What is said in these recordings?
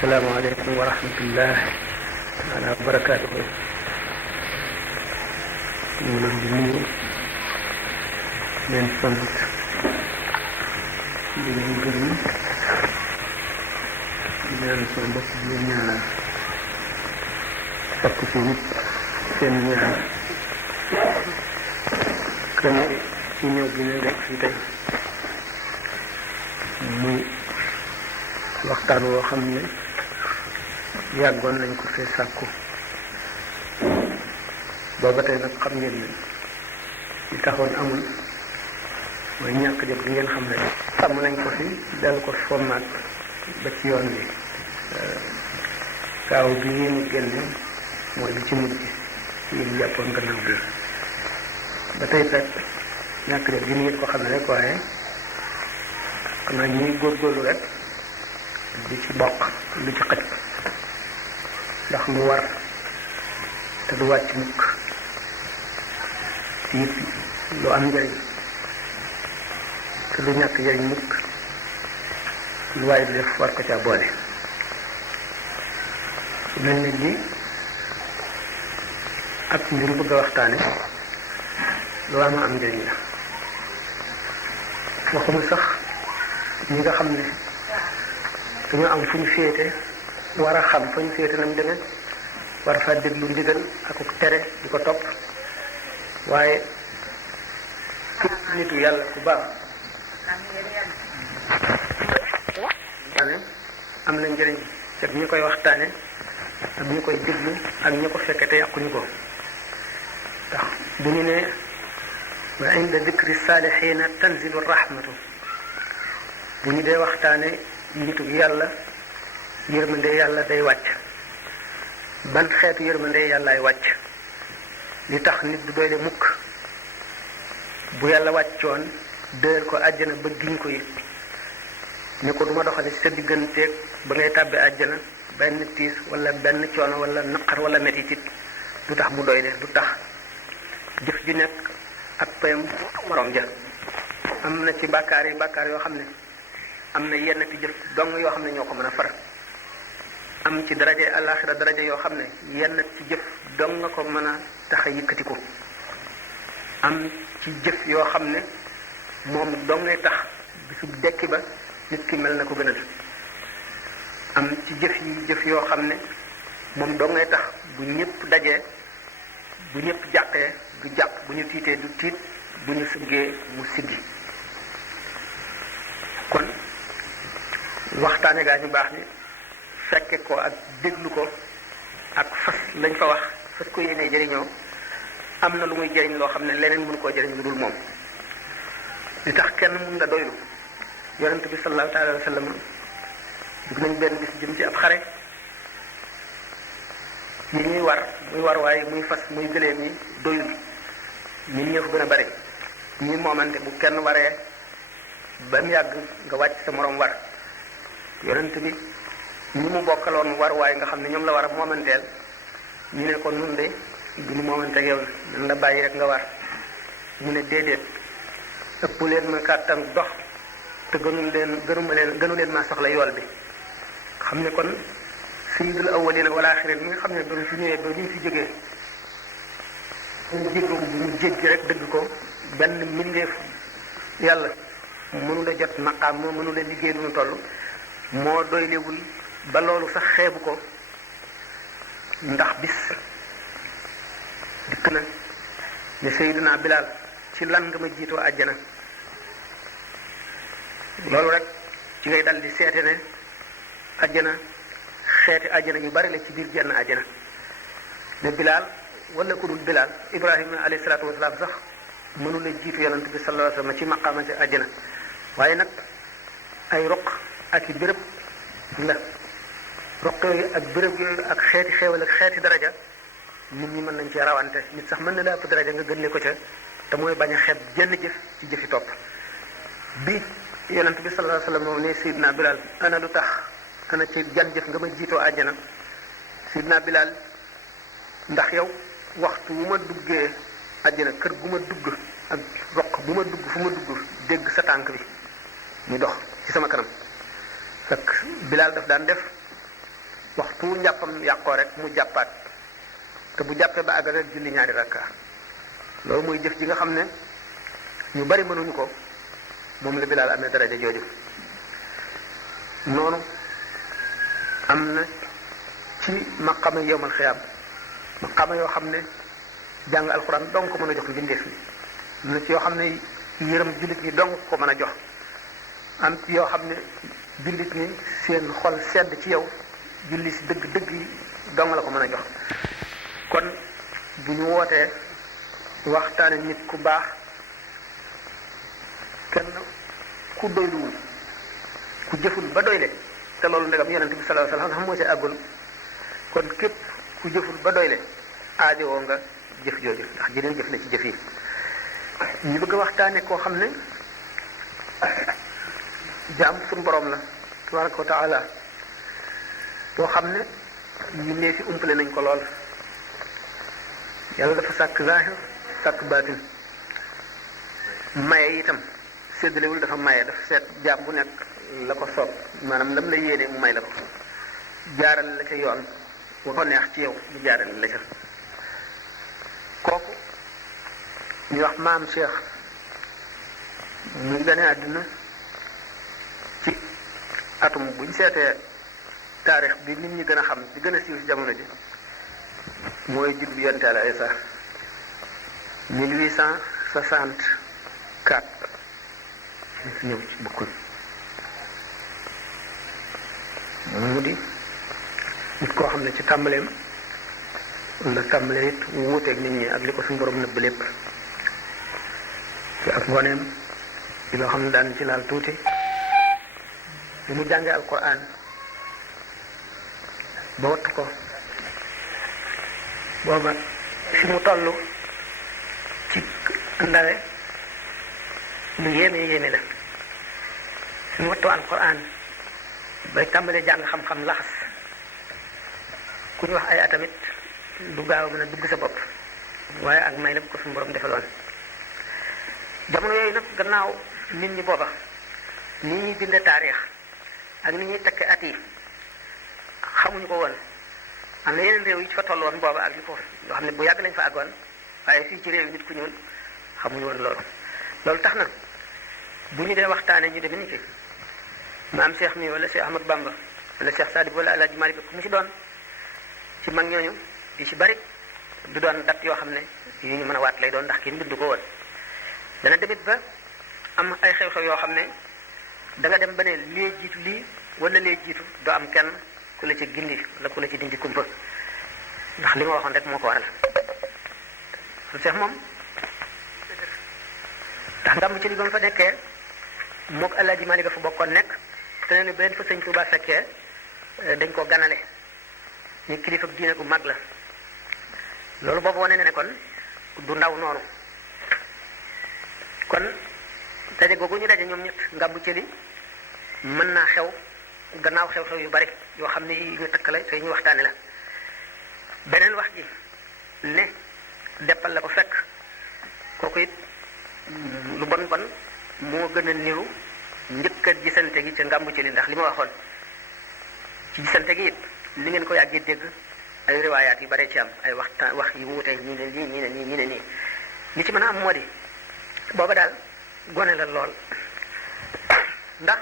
asalaamaaleykum wa rahmatullah wa barakaatuhu. ñu ngi leen di nuyu leen sant di leen gërëm di ñaan seen bopp di leen ñaanal sakku ci nit seen ñaan kën ci ñëw bi ñu nekk fii tey muy waxtaan woo xam ne yàggoon nañ ko fee sàkku booba tey nag xam ngeen ne li taxoon amul mooy ñàkk jot gi ngeen xam ne sàmm nañ ko fi dellu ko formaat ba ci yoon bi gaaw bi ngeen génne mooy bi ci mujj yi ñu jàppoon gannaaw bi ba tey rek ñàkk jot gi ngeen ko xam ne rek waaye xam naa ñuy góorgóorlu rek di ci bokk lu ci xëj ndax lu war te du wàcc mukk ci it lu am njëriñ te du ñàkk njëriñ mukk lu waaye di def war ko caa boole su mel ni lii ak mbir bëgg a waxtaane lu war ma am njëriñ la waxuma sax ñi nga xam ne dañoo am fu ñu féete war a xam fa ñu féete na mu demee war a fa déglu ndigal ak tere di ko topp waaye képp nitu yàlla ku baax am na njëriñ ak ñi koy waxtaane ak ñi koy déglu ak ñi ko fekke te yàquñu ko ndax bu ñu ne wa inda dikri saalihiina tanzilu rahmatu bu ñu dee waxtaane nitu yàlla yërmande yàlla day wàcc ban xeetu yërmande yàllaay wàcc li tax nit du doyle mukk bu yàlla wàccoon dëer ko àjjana ba giñ ko it ni ko duma doxale ci sa digganteeg ba ngay tàbbi àjjana benn tiis wala benn coono wala naqar wala metit it du tax mu doyle du tax jëf ju nekk ak payam morom ja am na ci bàkkaar yoo xam ne am na yenn ci jëf dong yoo xam ne ñoo ko mën a far am ci daraje àllaaxira daraje yoo xam ne yenn ci jëf dong nga ko mën a tax a yëkkati ko am ci jëf yoo xam ne moom dong ngay tax bisu dekki ba nit ki mel na ko gënal am ci jëf yoo xam ne moom dong ngay tax bu ñëpp dajee bu ñëpp jàqee du jàq bu ñu tiitee du tiit bu ñu siggee mu siggi kon waxtaane gaa ñu baax ni fekke ko ak déglu ko ak fas lañ fa wax fas ko yéenee jëriñoo am na lu muy jëriñ loo xam ne leneen mënu koo jëriñ lu dul moom li tax kenn mun la doylu yonent bi sallallahu taala wa sallam dugg nañ benn bis jëm ci ab xare yi ñuy war muy war waaye muy fas muy gëléem yi doyul ñun ñëpp gën a bari ñuy moomante bu kenn waree ba mu yàgg nga wàcc sa moroom war yonent bi ñi mu bokkaloon war waaye nga xam ne ñoom la war a moomanteel ñu ne ko nun de duñu moomanteeg yow nan la bàyyi rek nga war mu ne déedéet ëpp leen ma kàttan dox te gënu leen maa soxla yool bi xam ne kon sayyidul awwalina wal axirin mi nga xam ne doon fi ñëwee ba ñu fi jógee jéggu bu mu jéggi rek dëgg ko benn mbindeef yàlla mënula jot maqaam moo mënula liggéey lu mu toll moo doylewul ba loolu sax xeebu ko ndax bis dikk na ne Seydina Bilaal ci lan nga ma jiitoo àjjana loolu rek ci ngay dal di seete ne àjjana xeeti àjjana yu bari la ci biir jenn àjjana ne Bilaal wala ku dul Bilaal Ibrahima alayhi salaatu wasalaam sax mënula jiitu yonent bi sallallahu alayhi wasallam ci maqaamati àjjana waaye nag ay roq ak i béréb la roq yooyu ak béréb yooyu ak xeeti xeewal ak xeeti daraja nit ñi mën nañ cee rawante nit sax mën na la ëpp daraja nga gën le ko ca te mooy bañ a xeeb jenn jëf ci jëfi topp bi yonent bi sallallahu alayhi wasallam moom ne Seydina Bilal ana lu tax ana ci jan jëf nga ma jiitoo àjjana Seydina Bilal ndax yow waxtu wu ma duggee àjjana kër gu ma dugg ak roq bu ma dugg fu ma dugg dégg sa tànk bi muy dox ci sama kanam fekk Bilal daf daan def waxtu njàppam yàqoo rek mu jàppaat te bu jàppee ba àggal rek julli ñaari rakka loolu mooy jëf ji nga xam ne ñu bari mënuñu ko moom la Bilaal amee daraja jooju noonu am na ci maqama yowmal xiyaam maqama yoo xam ne jàng alxuraan dong ko mën a jox mbindeef yi am na ci yoo xam ne yërëm jullit ñi dong ko mën a jox am ci yoo xam ne jullit ñi seen xol sedd ci yow julli si dëgg yi dong la ko mën a jox kon bu ñu wootee waxtaane nit ku baax kenn ku doyluwul ku jëful ba doyle te loolu ndegam yonent bi sallallahu alayhi wasallam moo ci àggul kon képp ku jëful ba doyle aajowoo nga jëf jooju ndax jeneen jëf la ci jëf yi ñu bëgg a waxtaane koo xam ne jaam suñu borom la tabaraka wa taala boo xam ne ñu nee fi umpale nañ ko lool yàlla dafa sàkk zahir sàkk baatin maye itam séddalewul dafa maye dafa seet jaam bu nekk la ko soob maanaam lam la yéene mu may la ko jaaral la ca yoon wa ko neex ci yow mu jaaral la ca kooku ñu wax maam Cheikh muy gane àdduna ci atum buñ seetee taarix bi nit ñi gën a xam di gën a siiw ci jamono ji mooy judd bi yonent Yàlla Isa 1864 ñëw ci bokkul mu di nit koo xam ne ci tàmbaleem la tàmbalee it wuuteeg nit ñi ak li ko suñu borom nëbb lépp ci ak ngoneem ci loo xam ne daan ci laal tuuti bi mu jàngee alquran ba wattu ko booba fi mu toll ci ndawe lu yéeme la fi mu wattu alquran bay tàmbalee jàng xam-xam laxas ku ñu wax ay atamit du gaaw a mën a dugg sa bopp waaye ak may la bu ko suñu borom defaloon jamono yooyu nag gannaaw nit ñi booba ni ñuy bindee taarix ak ni ñuy tekke at yi xamuñu ko woon am na yeneen réew yi ci fa toll woon booba ak li ko yoo xam ne bu yàgg lañ fa àggoon waaye fii ci réew yi nit ku ñuul xamuñu woon loolu tax na bu ñu dee waxtaane ñu demee ni ki maam Cheikh mi wala Cheikh Ahmad Bamba wala Cheikh Sadib wala Alaaji Malik ku mu ci doon ci mag ñooñu di ci bari du doon dat yoo xam ne yu ñu mën a waat lay doon ndax kenn bindu ko woon dana demit ba am ay xew-xew yoo xam ne da nga dem ba ne lee jiitu lii wala lee jiitu doo am kenn ku la ci gindi wala ku la ci dindi kumpa ndax li ma waxoon rek moo ko waral Cheikh moom ndax ngàmb ci li ba mu fa nekkee mook Alaaji Malik fa bokkoon nekk te ne benn fa sëñ Tuubaa fekkee dañ ko ganale ñu kilifa diine gu mag la loolu boobu wane ne kon du ndaw noonu kon daje googu ñu daje ñoom ñett ngàmbu cëli mën naa xew gannaaw xew-xew yu bari yoo xam ne yi ñu tëkkale te ñu waxtaane la beneen wax ji ne deppal la ko fekk kooku it lu bon moo gën a niru njëkk a gisante gi ca ngàmbu cëli ndax li ma waxoon ci gisante gi it li ngeen ko yàggee dégg ay riwaayaat yu bare ci am ay wax yu wuute ñii ne lii ñii ne nii ñii ne nii li ci mën a am moo di booba daal gone la lool ndax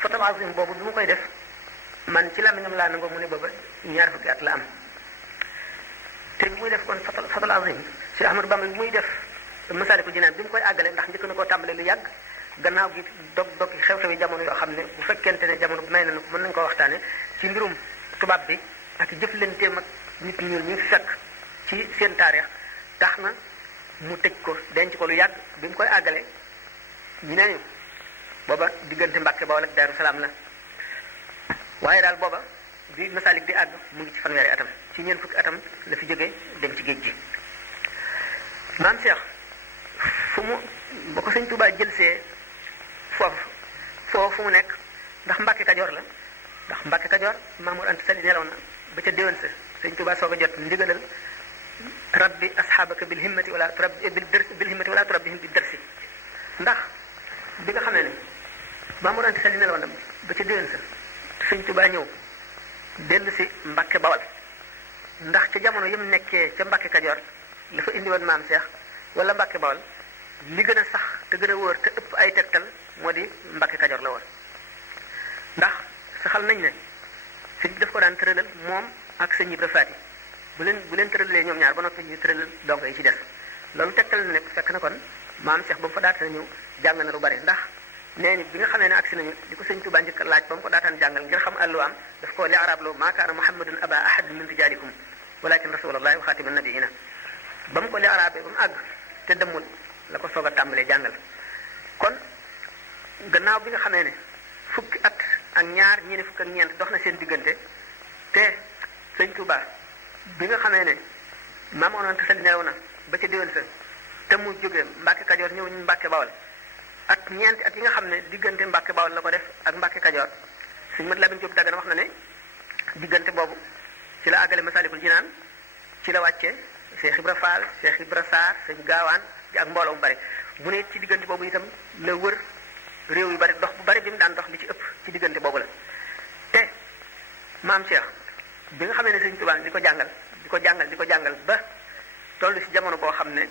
foto azim boobu bi mu koy def man ci làmmiñam laa nangoo mu ne booba 2 fukki at la am te bi muy def kon foto azim si Ahmadu Bamba bi muy def Masaalikul Jinaan bi mu koy àggale ndax njëkk na koo tàmbale lu yàgg gannaaw gi dog xew-xewi jamono yoo xam ne bu fekkente ne jamono may nañu mën nañu ko waxtaane ci mbirum tubaab bi ak jëflanteem ak nit ñuul ñi fekk ci seen taarix tax na mu tëj ko denc ko lu yàgg bi mu koy àggale ñu ne ñu booba diggante Mbàkke Bawol ak Daaru Salaam la waaye daal booba bi Masaalik di àgg mu ngi ci fanweeri atam ci 4 fukki atam la fi jógee dem ci géej gi maam Cheikh fu mu ba ko sëñ Tuubaa jëlsee foofu fu mu nekk ndax Mbàkke Kajoor la ndax Mbàkke Kajoor Mamour Anta Sali nelaw na ba ca déwén sa sëñ Tuubaa soog a jot ndigalal rabbi asxaabaka bil himmati wala turabbi bil himmati wala turabbihim bi darsi ndax bi nga xamee ne Mamour Anta Sali nelaw na ba ca déwén sa sëñ Tuubaa ñëw dellu si Mbàkke Bawal ndax ca jamono yim nekkee ca Mbàkke Kajoor la fa indi woon maam Cheikh wala Mbàkke Bawal li gën a sax te gën a wóor te ëpp ay tegtal moo di Mbàkke Kajoor la woon ndax saxal nañ ne sëñ bi daf ko daan tëralal moom ak sëñ Ibra Faati bu leen tëralee ñoom ñaar ba noppi ñu tëralal dongo yi ci des loolu tegtal na ne fekk na kon maam Cheikh ba mu fa daata ñëw jàng na lu bari ndax nee ni bi nga xamee ne agsi nañu di ko sëñ Tuubaa njëkk a laaj ba mu ko daataan jàngal ngir xam àllu am daf ko li arab loo maa kaana muhammadun aba ahad min rijaalikum walakin rasulullahi wa xaatiman nabiina ba mu ko li arabe ba mu àgg te demul la ko soog a tàmbalee jàngal kon gannaaw bi nga xamee ne fukki at ak ñaar ñi ne fukk ak ñeent dox na seen diggante te sëñ Tuubaa bi nga xamee ne maamoon na te sali neew na ba ca déwén sa te mu jógee Mbàkke Kajoor ñëw ñu Mbàkke Bawal ak ñeenti at yi nga xam ne diggante Mbàkke Bawal la ko def ak Mbàkke Kajoor sëñ Mat Lamin Jóob Dagana wax na ne diggante boobu ci la àggale Masaalikul Jinaan ci la wàcce Cheikh Ibra Fall Cheikh Ibra Sarr sëñ Gaawaan ak mbooloo mu bari bu ne ci diggante boobu itam la wër réew yu bari dox bu bari bi mu daan dox li ci ëpp ci diggante boobu la te maam Cheikh bi nga xamee ne sëñ Tuubaa di ko jàngal ba toll si jamono boo xam ne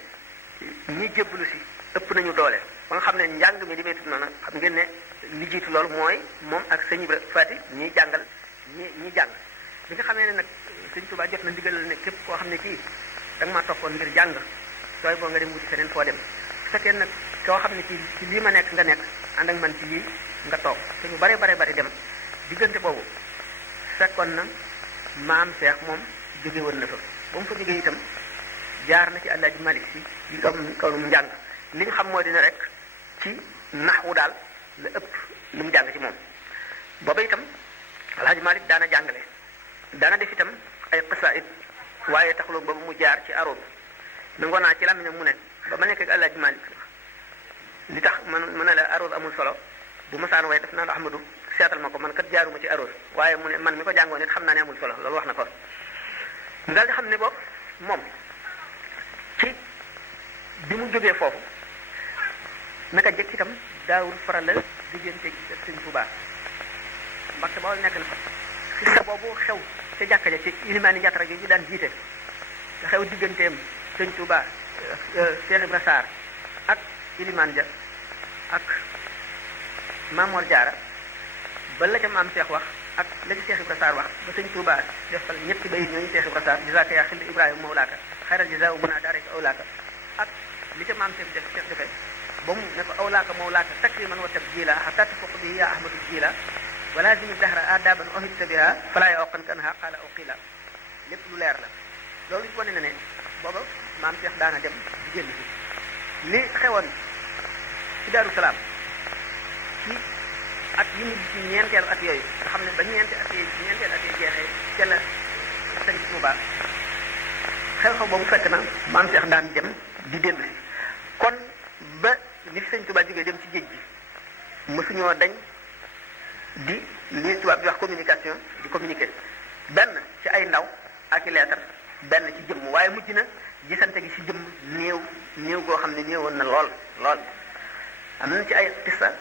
ñi jébbalu si ëpp nañu doole ba nga xam ne njàng mi di meetul noonu xam ngeen ne li jiitu loolu mooy moom ak sëñ Ibra Faati ñiy jàngal ñi jàng bi nga xamee ne nag sëñ Tuubaa jot na ndigal ne képp koo xam ne kii da nga maa toppoon ngir jàng sooy boo nga dem wuti feneen foo dem su fekkee nag koo xam ne ci lii ma nekk nga nekk ànd ak man ci lii nga toog te ñu bare bari dem diggante boobu fekkoon na maam Cheikh moom jóge woon na fa ba mu fa jógee itam jaar na ci Alaaji Malik Si yi kaw nu mu njàng li ñu xam moo dina rek ci naxwu daal la ëpp lu mu jàng ci moom booba itam Alaaji Malik daana jàngale daana def itam ay xasaayid waaye taxuloo boobu mu jaar ci aroon nangoo naa ci làmmiñam mu ne ba ma nekk ak Alaaji Malik li tax man ne la aroon amul solo bu ma saan waaye def naa la Ahmadu seetal ma ko man kat jaaruma ci aroon waaye mu ne man mi ko jàngoon it xam naa ne amul solo loolu wax na ko ñu daal di xam ne boobu moom ci bi mu jógee foofu naka jëkk itam daawul faral la diggante ak sëñ Tuubaa Mbàkke Bawol nekk na fa xisa boobu xew ca jàkka ja ci ilimaani njatara gi ñu daan jiite nga xew digganteem sëñ Tuubaa Cheikh Ibra Sarr ak ilimaan ja ak Maamoor Jaara ba la ca maam Cheikh wax ak la ci Cheikh Ibra Sarr wax ba sëñ Tuubaa defal ñetti bayit ñooñu Cheikh Ibra Sarr jazaaka yaa xil Ibrahima mawlaaka xayral jazaa mën a daarek awlaaka ak li ca maam Cheikh defe ba mu ne ko awlaaka mawlaaka takriman wa tabjila hatta tafuq bihi yaa ahmadu jila wala zimi dahra adaban ohibta biha fala yawqan kanha qala aw qila lépp lu leer la loolu wane na ne booba maam Cheikh daana dem di génn ci li xewoon ci Daaru Salaam ci at yi mujj ci ñeenteelu at yooyu nga xam ne ba ñeenteelu at yi jeexee ca la sëñ Tuubaa xew-xew boobu fekk na maam Cheikh daan dem di dellu si kon ba li fi sëñ Tuubaa jógee dem ci géej gi mësuñoo dañ di li tubaab di wax communication di communiquer benn ci ay ndaw ak i lettre benn ci jëmm waaye mujj na gisante gi ci jëmm néew goo xam ne néewoon na lool am na ci ay tissa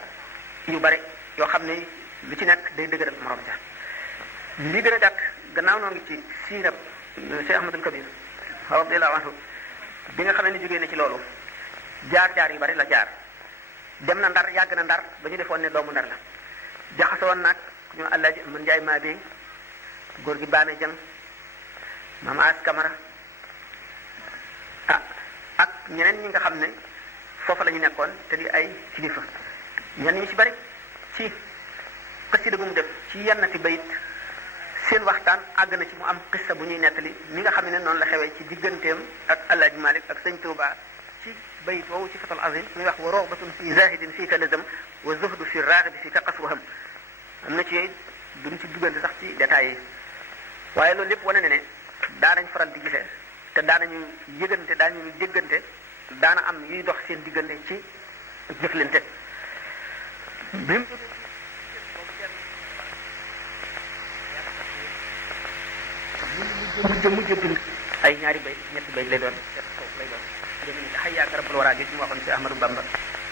yu bari yoo xam ne lu ci nekk day dëgëral morom ja li gën a gàtt gannaaw noo ngi ci siirab Cheikh Ahmadul Kabir radiyallahu anhu bi nga xamee ne jógee na ci loolu jaar yu bari la jaar dem na Ndar yàgg na Ndar ba ñu defoon ne doomu Ndar la jaxasoon nag ñu Alaaji mën Njaay maa bi góor gi Baame Jang maam As Kamara ak ñeneen ñi nga xam ne foofa la ñu nekkoon te di ay kilifa ñenn ñi ci bari ci xasida gu mu def ci yennati bayit seen waxtaan àgg na ci mu am xissa bu ñuy nettali mi nga xam ne noonu la xewee ci digganteem ak Alaaji Malik ak sëñ Tuubaa ci bayit woowu ci fatal azim muy wax wa roxbatun fi zahidin fii ka lazam wa zuhdu fi raaxibi fii ka qaswaham am na ci yooyu duñ ci duggante sax ci détails yi waaye loolu lépp wane na ne daanañ faral di gisee te daanañu yëgante daanañu déggante daana am yuy dox seen diggante ci jëflante bi mu mujj bind ay ñaari bay ñetti bay lay doon foofu lay doon dégg nga xay yaaka rabbul waraa gi mu waxoon ci Ahmadou Bamba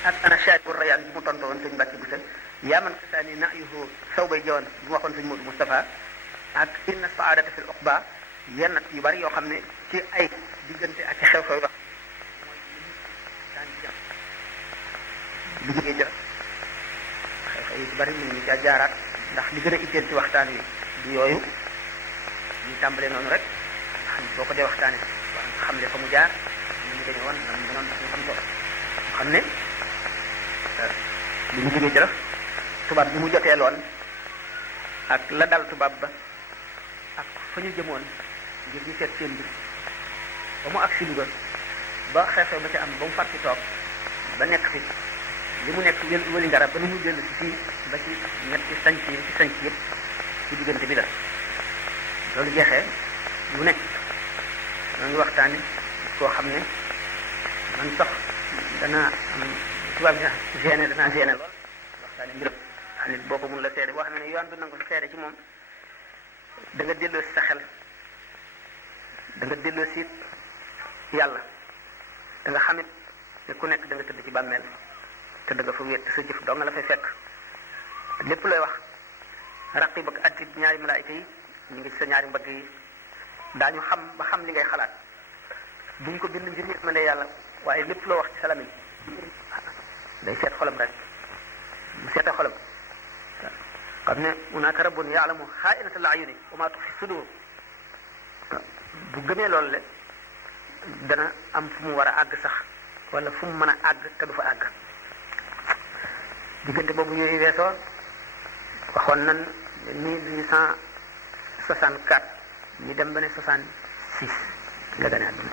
ak ana shaaribu rayaan bi mu tonto woon sëñ Mbàkke Buso yaa man kasaani na yuhu saw bay jawoon bi mu waxoon sëñ Modou Moustapha ak inna saadata fil uqba yenn yu bari yoo xam ne ci ay diggante ak ci xew-xew wax mooy daan jàpp lu jógee jëf xew-xew yu bari ñu ngi ca jaaraat ndax li gën a itteel ci waxtaan wi du yooyu ñu tàmbalee noonu rek xam boo ko dee waxtaane wax nga xam le fa mu jaar ñu mu demee woon nam mu noonu ñu xam ko xam ne li mu jógee jëf tubaab bi mu jotee loon ak la dal tubaab ba ak fa ñu jëmoon ngir ñu seet seen mbir ba mu agsi Louga ba xew-xew ba ca am ba mu fàtti toog ba nekk fi li mu nekk wëli ngara ba nu mu dellu si fii ba ci ñetti sanc yi ci sanc yëpp ci diggante bi la loolu jeexee lu nekk ñoo ngi waxtaane koo xam ne man sax danaa am tubaab bi gêné danaa gêné lool waxtaane mbiram xam nit boo ko mun la seede boo xam ne yoon bi nangu seede ci moom da nga delloo si sa xel da nga delloo si yàlla da nga xamit ne ku nekk da nga tëdd ci bàmmeel te da nga fa wéet te sa jëf doo nga la fay fekk lépp looy wax raqib ak atid ñaari malaayika yi ñu ngi ci sa ñaari mbagg yi daañu xam ba xam li ngay xalaat duñ ko bind ngir nit ma ne yàlla waaye lépp loo wax ci sa lamiñ day seet xolam rek mu seete xolam xam ne hunaaka rabbun ya'lamu xaa'inatal a'yuni wa maa tuxfi sudur bu gëmee loolu le dana am fu mu war a àgg sax wala fu mu mën a àgg te du fa àgg diggante boobu yooyu weesoo waxoon nan 1864 ñu dem ba ne 66 la gane àdduna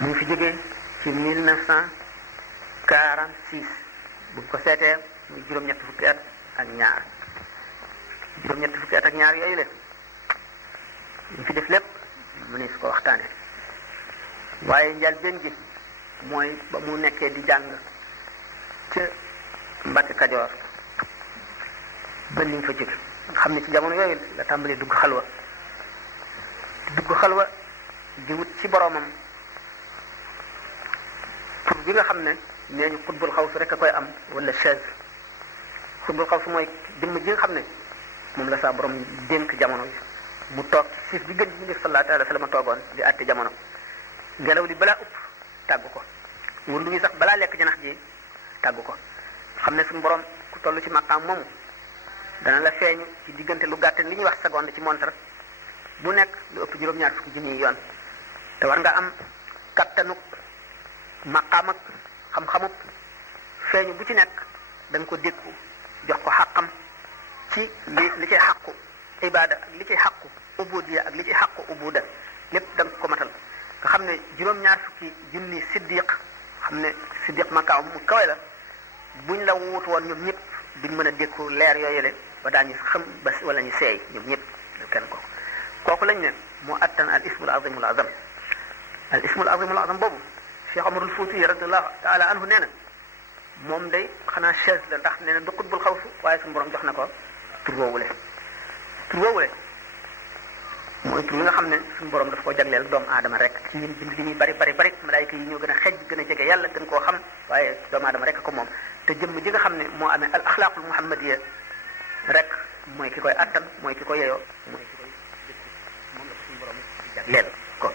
mu ngi fi jógee ci 1946 bu ko seetee muy juróom-ñetti fukki at ak ñaar juróom-ñetti fukki at ak ñaar yooyu le ñu fi def lépp mu ne su ko waxtaane waaye njëlbéen gi mooy ba mu nekkee di jàng ca Mbàkke Kajoor ba ni ñu fa jóge nga xam ne ci jamono yooyu la tàmbalee dugg xalwa di wut ci boromam tur bi nga xam ne nee ñu xutbul xawsu rek a koy am wala chaise xutbul xawsu mooy jëmm ji nga xam ne moom la saa borom dénk jamono yi mu toog siis bi gën bi ngir sallallahu alayhi wa sallam toogoon di àtte jamono ngelaw li balaa upp tàggu ko wundu wi sax balaa lekk janax ji tàggu ko xam ne suñu borom ku toll ci maqaam moomu dana la feeñu ci diggante lu gàtt li ñuy wax seconde ci montre bu nekk lu ëpp juróom-ñaar fukki junni yoon te war nga am kattanuk maqaam ak xam-xamuk feeñu bu ci nekk da nga ko dékku jox ko xàqam ci li ciy xàqu ibaada ak li ciy xàqu ubudiya ak li ciy xàqu ubuda lépp da nga ko matal nga xam ne juróom-ñaar fukki junni siddiq xam ne siddiq maqaam mu kawe la buñ la wuutu woon ñoom ñëpp duñ mën a dékku leer yooyu le ba daañu xam ba wala ñu seey ñoom ñëpp kenn kooku lañ ne moo attan al ismul azimul azam al ismul azimul azam boobu Cheikh Omarul Fouti radiyallahu taala anhu nee na moom day xanaa chaise la ndax nee na du xutbul xawsu waaye suñu borom jox na ko tur woowule mooy tur yi nga xam ne suñu borom daf koo jagleel doomu aadama rek ci lim bind li muy bari malaayika yi ñoo gën a xej gën a jege yàlla gën koo xam waaye doomu aadama rek ko moom te jëmm ji nga xam ne moo amee al axlaaqul muhammadiya rek mooy ki koy attan mooy ki ko yeyoo mooy ki koy moom la ko suñu borom jagleel ko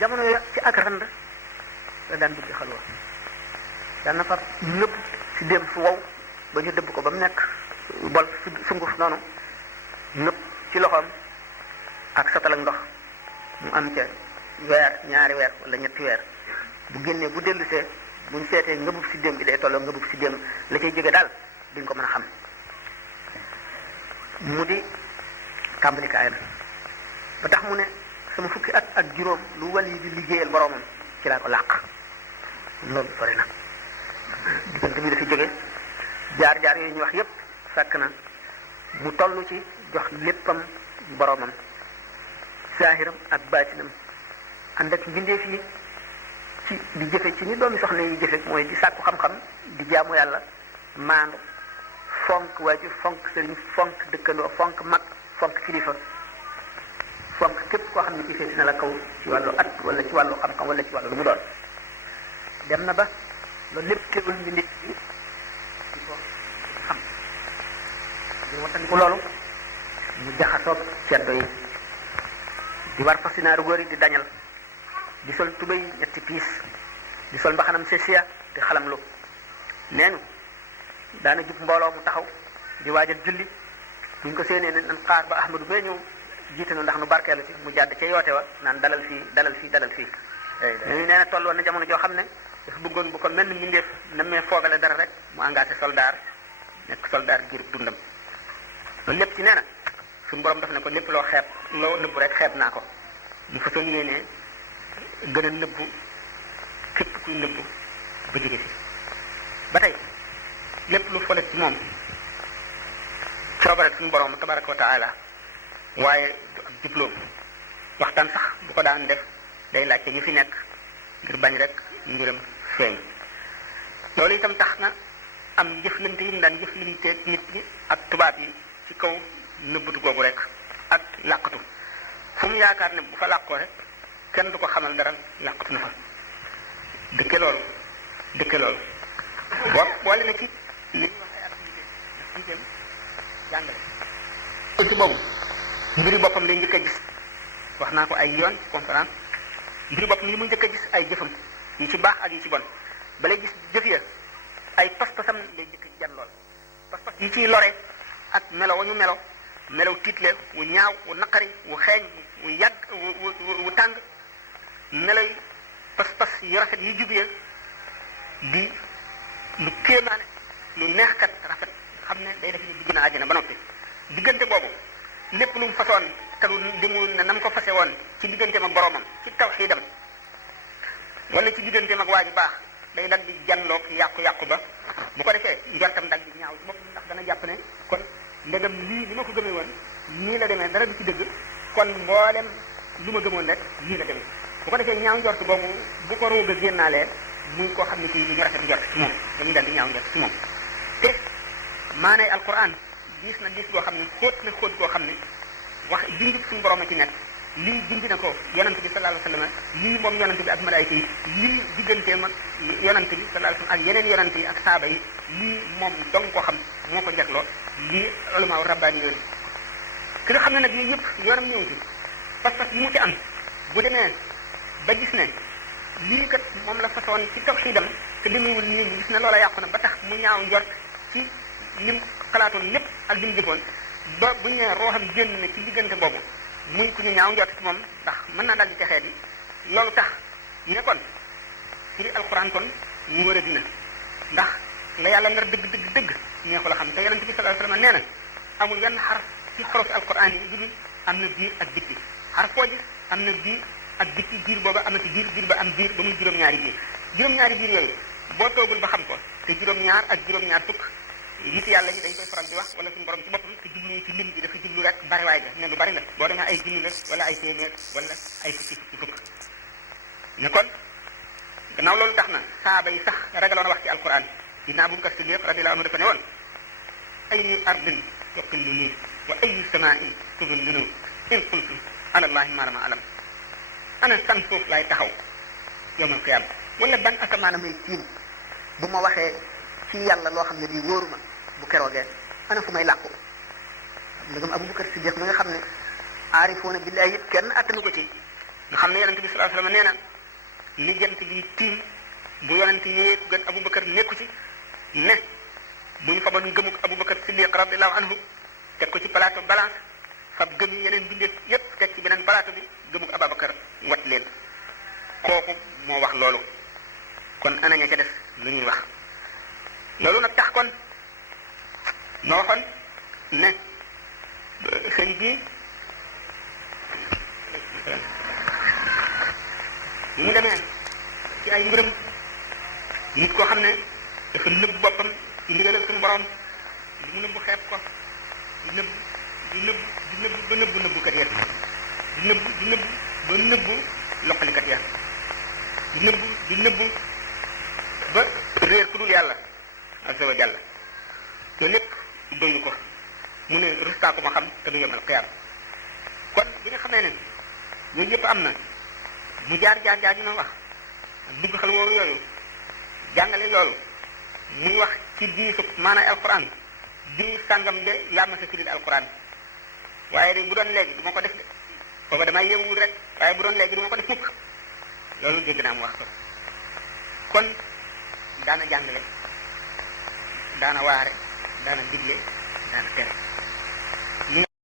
jamono yo ci ak rand la daan dugg xalwa daan na far ñëpp ci dem su wow ba ñu dëbb ko ba mu nekk bol sunguf noonu ñëpp ci loxoom ak satal ak ndox mu am ca weer ñaari weer wala ñetti weer bu génnee bu dellusee buñ seetee ngëbub si déem bi day tolloo ngëbub si déem la cay jóge daal duñ ko mën a xam mu di tàmbalikaayam ba tax mu ne sama fukki at ak juróom lu wal yi di liggéeyal boromam ci laa ko làq loolu sori na diggante bi dafa jóge jaar-jaar yooyu ñu wax yépp fekk na mu toll ci jox léppam boromam saahiram ak baatinam ànd ak mbindeef yi ci di jëfe ci ni doomi soxna yi jëfe mooy di sàkku xam-xam di jaamu yàlla maandu fonk waajur fonk sëriñ fonk dëkkandoo fonk mag fonk kilifa fonk képp koo xam ne ci féeti na la kaw ci wàllu at wala ci wàllu xam-xam wala ci wàllu lu mu doon dem na ba loolu lépp teewul mbindeef yi di ko xam di wattandiku loolu mu jaxasoog ceddo yi di war fas naaru góor yi di dañal di sol tubéy ñetti piis di sol mbaxanam sesia di xalamlu neenu daana jub mbooloo mu taxaw di waajal julli buñ ko séenee ne nan xaar ba ahmadu bee ñëw jiite na ndax nu barkeelu ci mu jàdd ca yoote wa naan dalal fii dalal fii dalal fii nee na toll woon na jamono joo xam ne dafa bëggoon bu ko mel ni mbindeef namee foogale dara rek mu engagé soldat nekk soldat ngir dundam loolu lépp ci nee na suñu borom daf ne ko lépp loo xeeb loo nëbbu rek xeeb naa ko mu fa soon yéenee gën a nëbbu képp kuy nëbbu ba jóge fi ba tey lépp lu folet ci moom coobare suñu borom tabaraka wa taala waaye du am diplôme waxtaan sax bu ko daan def day laajte ñu fi nekk ngir bañ rek mbiram feeñ loolu itam tax na am jëflante yi mu daan jëflante nit ñi ak tubaab yi ci kaw nëbbatu googu rek ak làqatu fu mu yaakaar ne bu fa làqoo rek kenn du ko xamal dara làqatu na fa dëkke loolu boole na ci li ñuy wax ay activité jàngale ci boobu mbiri boppam lay njëkk a gis wax naa ko ay yoon ci conférence mbiri boppam yi mu njëkk a gis ay jëfam yi ci baax ak yi ci bon ba lay gis jëf ya ay pas-pasam lay njëkk a jan lool pas-pas yi ciy lore ak melo wa ñu melaw tiitle wu ñaaw wu naqari wu xeeñ wu yàgg wu tàng meloy pas-pas yu rafet yi jub ya di lu kéemaane lu neexkat rafet xam ne day def ni digg na àjjana ba noppi diggante boobu lépp lu mu façon te lu demul ne nam ko fase woon ci digganteem ak boromam ci tawxiidam wala ci digganteem ak waa ji baax day dal di janloog yàqu-yàqu ba bu ko defee njortam dal di ñaaw ci boppam ndax dana jàpp ne kon ndegam lii li ma ko gëmee woon nii la demee dara du ci dëgg kon mboolem lu ma gëmoon rek nii la demee bu ko defee ñaaw njort boobu bu ko roog a génnaalee muy koo xam ne kii lu ñu rafet njort ci moom dañuy dal di ñaaw njort ci moom te maanay alquran gis na gis goo xam ne xóot goo xam ne wax junjub suñu borom a ci nekk lii junj na ko yonante bi sallallahu alayhi wasallam lii moom yonante bi ak malaayika yi lii digganteem ak yonante bi sallallahu alayhi wasallam ak yeneen yonante yi ak saaba yi lii moom dong ko xam moo ko jagloo lii ulama rabbaani yoon ki nga xam ne nag yooyu yëpp yoonam ñëw ci pas-pas yi mu ci am bu demee ba gis ne lii kat moom la façon ci tawxiidam te demewul nii mu gis ne loola yàqu na ba tax mu ñaaw njort ci lim xalaatoon lépp ak li mu jëfoon ba bu ñu nee rooxam génn na ci diggante boobu muy ku ñu ñaaw njort ci moom ndax mën naa daal di texee di loolu tax ñu ne kon firi alquran kon mu war a dina ndax la yàlla nar dëgg neexu la xam te yonente bi sallallahu alayhi wasallam nee na amul wenn xaraf ci xorofi alquran yi dul am na biir ak bitti xaraf foo gis am na biir ak bitti biir booba am na ci biir ba am biir ba muy juróom-ñaari biir yooyu boo toogul ba xam ko te juróom-ñaar ak juróom-ñaar fukk nit yàlla ñi dañ koy faral di wax wala suñu borom ci boppam te jublu ci lim bi dafa jublu rek bariwaay ga ne lu bari la boo demee ay junni la wala ay téeméer wala ay fukki ne kon gannaaw loolu tax na saaba yi sax ragaloon a wax ci alquran dina Abubakar Siddiq radiyallahu anhu dafa ne woon ayyu ardin tuqilluni wa ayyu samaain tudilluni in qultu ala allahi ma lam a'lam ana san suuf laay taxaw yawmal qiyaama wala ban asamaana may tiim bu ma waxee ci yàlla loo xam ne bii wóoruma bu keroogee ana fu may làqu ndegam Abubakar Siddiq mi nga xam ne aarifoona billahi yëpp kenn attanu ko ci nga xam ne yonente bi sallallahu alayhi wasallam nee na li jant bi tiim bu yonente yee ku gën Abubakar nekku ci ne bu ñu faboon gëmuk Abubakar Siddiq radiyallahu anhu teg ko ci plateau balance fab gëm yi yeneen bindeef yépp teg ci beneen plateau bi gëmuk Abubakar wat leen kooku moo wax loolu kon ana ña ca def lu ñuy wax loolu nag tax kon noo waxoon ne sëñ bi mu demee ci ay mbiram nit koo xam ne dafa nëbb boppam ci ndigalal suñu borom mu nëbb xeeb ko di nëbb ba nëbbukat ya di nëbb ba nëbbu loqalikat ya di nëbb ba réer ku dul yàlla azza wa jalla loolu lépp doylu ko mu ne rustaa ko ma xam te du yemal xiyaam kon bi nga xamee ne yooyu yëpp am na mu jaar ñu ma wax dugg xel woowu yooyu jàngale loolu muy wax ci diisu maanaay alquran diw sàngam de yaa ma sa firil alquran waaye de bu doon léegi du ma ko def de booba damay yënguwul rek waaye bu doon léegi du ma ko def mukk loolu dégg naa mu wax ko kon daana jàngale daana waare daana digle daana tere yi nga